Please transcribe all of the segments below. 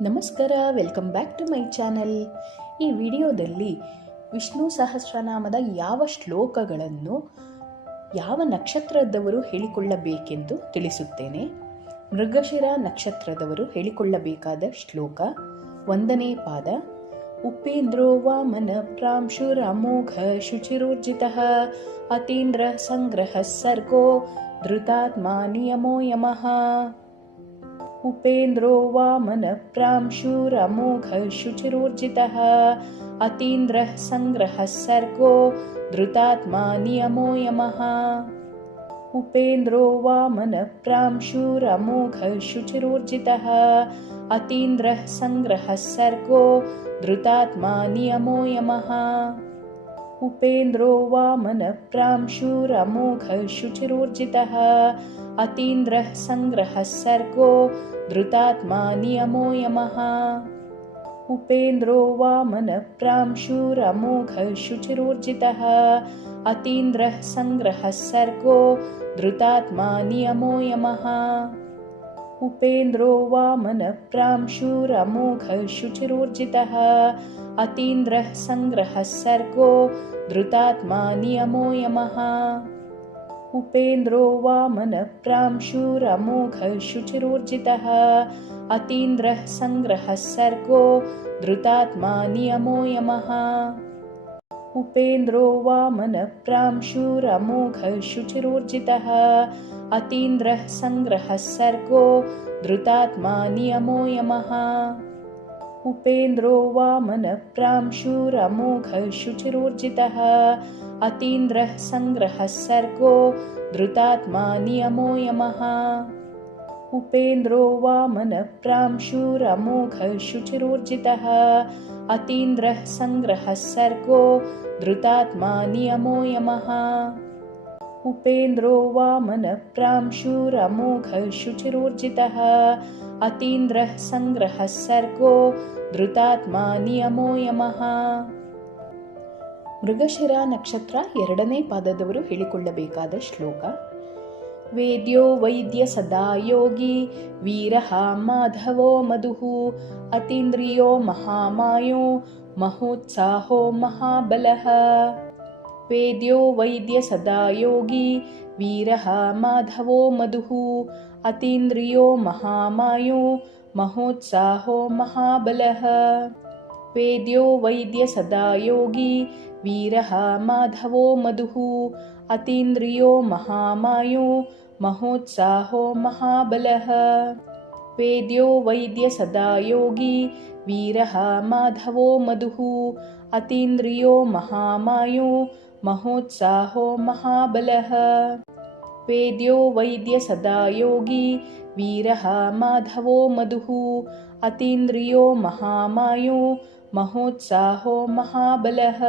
ನಮಸ್ಕಾರ welcome back to my channel ಈ ವಿಡಿಯೋದಲ್ಲಿ ವಿಷ್ಣು ಸಹಸ್ರನಾಮದ ಯಾವ ಶ್ಲೋಕಗಳನ್ನು, ಯಾವ ನಕ್ಷತ್ರದವರು ಹೇಳಿಕೊಳ್ಳಬೇಕೆಂದು ತಿಳಿಸುತ್ತೇನೆ. ಮೃಗಶಿರ ನಕ್ಷತ್ರದವರು ಹೇಳಿಕೊಳ್ಳಬೇಕಾದ ಶ್ಲೋಕ ಒಂದನೇ ಪಾದ. ಉಪೇಂದ್ರೋ ವಾಮನ ಪ್ರಾಂಶುರಮೋಘ ಶುಚಿರೋರ್ಜಿತ ಅತೀಂದ್ರ ಸಂಗ್ರಹ ಸರ್ಗೋ ಧೃತಾತ್ಮ ನಿಯಮೋ ಯಮಃ. उपेन्द्रो वामनप्रांशुरमोघः शुचिरोर्जितः अतीन्द्रः सङ्ग्रहः सर्गो धृतात्मा नियमो यमः। उपेन्द्रो वामनप्रांशुरमोघः शुचिरोर्जितः अतीन्द्रः सङ्ग्रहः सर्गो धृतात्मा नियमो यमः उपेन्द्रो वामनप्रांशुरमोघः शुचिरोर्जितः अतीन्द्रः सङ्ग्रहः सर्गो धृतात्मा नियमो यमः। उपेन्द्रो वामनप्रांशुरमोघः शुचिरोर्जितः अतीन्द्रः सङ्ग्रहः सर्गो धृतात्मा नियमो यमः उपेन्द्रो वामनप्रांशुरमोघः शुचिरोर्जितः अतीन्द्रः सङ्ग्रहः सर्गो धृतात्मा नियमो यमः। उपेन्द्रो वामनप्रांशुरमोघः शुचिरोर्जितः अतीन्द्रः सङ्ग्रहः सर्गो धृतात्मा नियमो यमः उपेन्द्रो वामनप्रांशुरमोघः शुचिरोर्जितः अतीन्द्रः सङ्ग्रहः सर्गो धृतात्मा नियमो यमः। उपेन्द्रो वामनप्रांशुरमोघः शुचिरोर्जितः अतीन्द्रः सङ्ग्रहः सर्गो धृतात्मा नियमो यमः उपेन्द्रो वामनप्रांशुरमोघः शुचिरोर्जितः अतीन्द्रः सङ्ग्रहः सर्गो धृतात्मा नियमो यमः उपेन्द्रो वामनप्रांशुरमोघः शुचिरोर्जितः अतीन्द्रः सङ्ग्रहः सर्गो धृतात्मा नियमೋ ಯಮಃ ಮೃಗಶಿರ ನಕ್ಷತ್ರ ಎರಡನೇ ಪಾದದವರು ಹೇಳಿಕೊಳ್ಳಬೇಕಾದ ಶ್ಲೋಕ वेद्यो वैद्यसदा योगी। वीरः माधवो मधुः। अतीन्द्रियो महामायो। महोत्साहो महाबलः। वेद्यो वैद्यसदा योगी। वीरः माधवो मधुः। अतीन्द्रियो महामायो। महोत्साहो महाबलः। वेद्यो वैद्यसदा योगी। वीरः माधवो मधुः। अतीन्द्रियो महामायो महोत्साहो महाबलः। वेद्यो वैद्य सदा योगी वीरः माधवो मधुः। अतीन्द्रियो महामायो महोत्साहो महाबलः। वेद्यो वैद्य सदा योगी वीरः माधवो मधुः। अतीन्द्रियो महामायो महोत्साहो महाबलः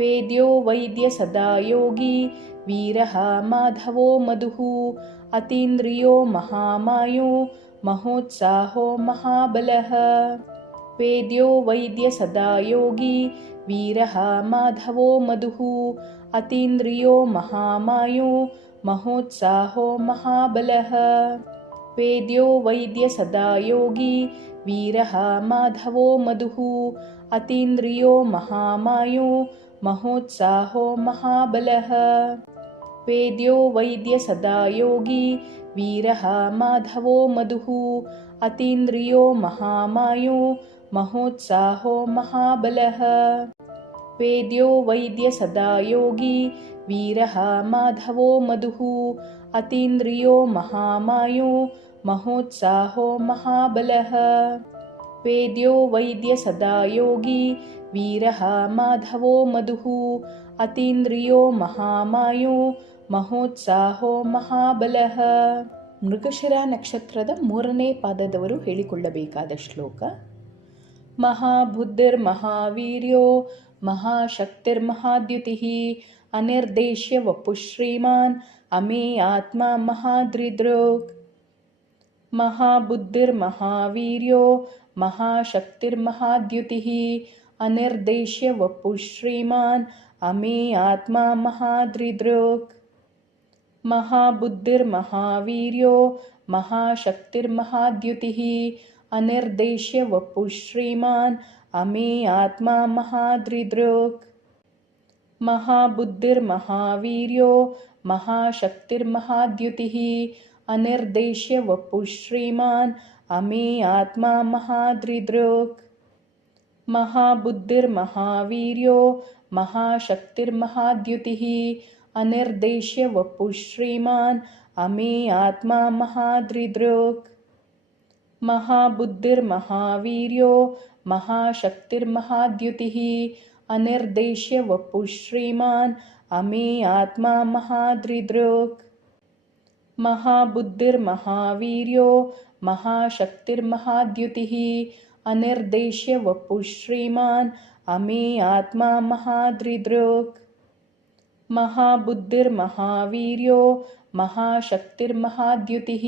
वेद्यो वैद्य सदा योगी। वीरः माधवो मधुः अतीन्द्रियो महामायो महोत्साहो महाबलः। वेद्यो वैद्य सदा योगी। वीरः माधवो मधुः अतीन्द्रियो महामायो महोत्साहो महाबलः। वेद्यो वैद्य सदा योगी। वीरः माधवो मधुः अतीन्द्रियो महामायो महोत्साहो महाबलः। वेद्यो वैद्य सदा योगी वीरः माधवो मधुः। अतीन्द्रियो महामायो महोत्साहो महाबलः। वेद्यो वैद्य सदा योगी वीरः माधवो मधुः। अतीन्द्रियो महामायो महोत्साहो महाबलः। वेद्यो वैद्य सदा योगी वीरः माधवो मधुः अतीन्द्रियो महामायो ಮಹೋತ್ಸಾಹೋ ಮಹಾಬಲಃ ಮೃಗಶಿರ ನಕ್ಷತ್ರದ ಮೂರನೇ ಪಾದದವರು ಹೇಳಿಕೊಳ್ಳಬೇಕಾದ ಶ್ಲೋಕ ಮಹಾಬುದ್ಧಿರ್ಮಹಾವೀರ್ಯೋ ಮಹಾಶಕ್ತಿರ್ಮಹಾದ್ಯುತಿಃ ಅನಿರ್ದೇಶ್ಯ ವಪು ಶ್ರೀಮಾನ್ ಅಮೇ ಆತ್ಮ ಮಹಾದ್ರಿದೃಕ್ ಮಹಾಬುದ್ಧಿರ್ಮಹಾವೀರ್ಯೋ ಮಹಾಶಕ್ತಿರ್ಮಹಾದ್ಯುತಿಃ अनिर्देश्य वपुः श्रीमान् अमे आत्मा महादृदृक् महाबुद्धिर्महावीर्यो महाशक्तिर्महाद्युतिः। अनिर्देश्य वपुः श्रीमान् अमे आत्मा महादृदृक् महाबुद्धिर्महावीर्यो महाशक्तिर्महाद्युतिः। अनिर्देश्य वपुः श्रीमान् अमे आत्मा महादृदृक् महाबुद्धिर्महावीर्यो महाशक्तिर्महाद्युतिः अनिर्देश्य वपुः श्रीमान् अमे आत्मा महादृदृक् महाबुद्धिर्महावीर्यो महाशक्तिर्महाद्युतिः अनिर्देश्य वपुः श्रीमान् अमे आत्मा महादृदृक् महाबुद्धिर्महावीर्यो महाशक्तिर्महाद्युतिः अनिर्देश्य वपुः श्रीमान् अमे आत्मा महादृदृक् महाबुद्धिर्महावीर्यो महाशक्तिर्महाद्युतिः।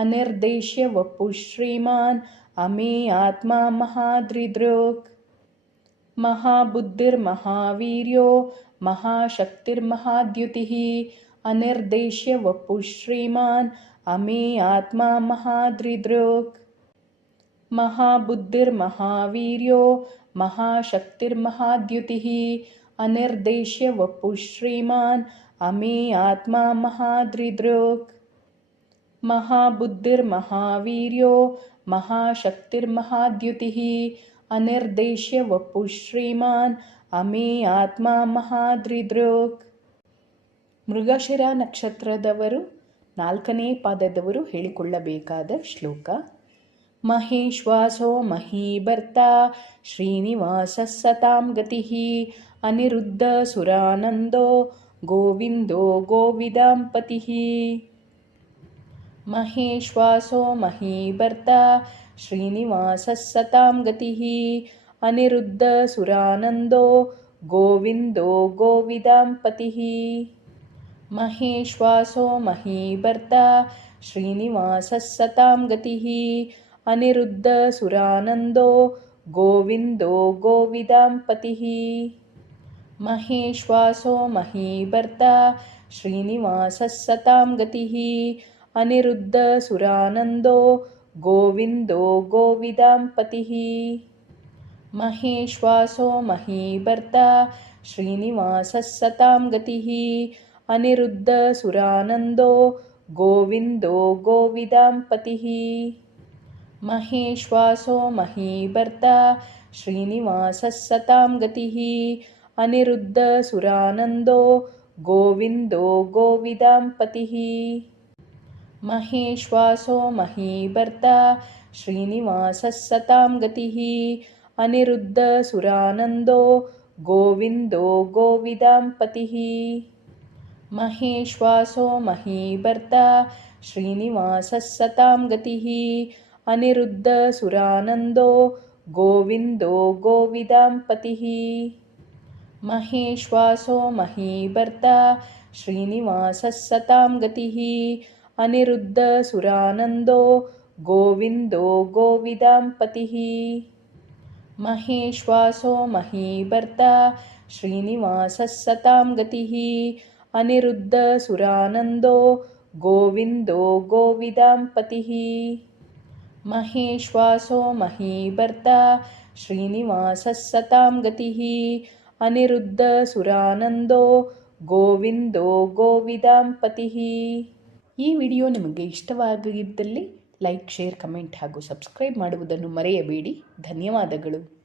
अनिर्देश्य वपुः श्रीमान् अमे आत्मा महादृदृक् महाबुद्धिर्महावीर्यो महाशक्तिर्महाद्युतिः। अनिर्देश्य वपुः श्रीमान् अमे आत्मा महादृदृक् महाबुद्धिर्महावीर्यो महाशक्तिर्महाद्युतिः अनिर्देश्य वपुः श्रीमान् अमे आत्मा महादृदृक् महाबुद्धिर्महावीर्यो महाशक्तिर्महाद्युतिः अनिर्देश्य वपुः श्रीमान् अमे आत्मा महादृदृक् ಮೃಗಶಿರ ನಕ್ಷತ್ರದವರು ನಾಲ್ಕನೇ ಪಾದದವರು ಹೇಳಿಕೊಳ್ಳಬೇಕಾದ ಶ್ಲೋಕ महीश्वासो महीभर्ता श्रीनिवासः सतां गतिः अनिरुद्धसुरानन्दो अनिरुद्धरानन्दो गोविन्दोतिः महेश्वासो महीभर्ता श्रीनिवासः सतां गतिः अनिरुद्धसुरानन्दो गोविन्दो गोविदां पतिः। महेश्वासो महीभर्ता श्रीनिवासस्सतां गतिः अनिरुद्धसुरानन्दो गोविन्दो गोविदाम्पतिः। महेश्वासो महीभर्ता श्रीनिवासः सतां गतिः। अनिरुद्धसुरानन्दो गोविन्दो गोविदाम्पतिः। महेश्वासो महीभर्ता श्रीनिवासः सतां गतिः। अनिरुद्धसुरानन्दो गोविन्दो गोविदाम्पतिः महेश्वासो महीभर्ता श्रीनिवासः सतां गतिः। अनिरुद्धसुरानन्दो गोविन्दो गोविदाम्पतिः महेश्वासो महीभर्ता श्रीनिवासः सतां गतिः। अनिरुद्धसुरानन्दो गोविन्दो गोविदाम्पतिः महेश्वासो महीभर्ता श्रीनिवासः सतां गतिः अनिरुद्धसुरानन्दो गोविन्दो गोविदाम्पतिः। महेश्वासो महीभर्ता श्रीनिवासः सतां गतिः। अनिरुद्धसुरानन्दो गोविन्दो गोविदाम्पतिः। महेश्वासो महीभर्ता श्रीनिवासः सतां गतिः। अनिरुद्धसुरानन्दो गोविन्दो गोविदाम्पतिः ಮಹೇಶ್ವಾಸೋ ಮಹೀಭರ್ತ ಶ್ರೀನಿವಾಸ ಸತಾಂ ಗತಿಃ ಅನಿರುದ್ಧ ಸುರಾನಂದೋ ಗೋವಿಂದೋ ಗೋವಿದಾಂಪತಿ ಈ ವಿಡಿಯೋ ನಿಮಗೆ ಇಷ್ಟವಾಗಿದ್ದಲ್ಲಿ ಲೈಕ್, ಶೇರ್, ಕಮೆಂಟ್ ಹಾಗೂ ಸಬ್ಸ್ಕ್ರೈಬ್ ಮಾಡುವುದನ್ನು ಮರೆಯಬೇಡಿ. ಧನ್ಯವಾದಗಳು.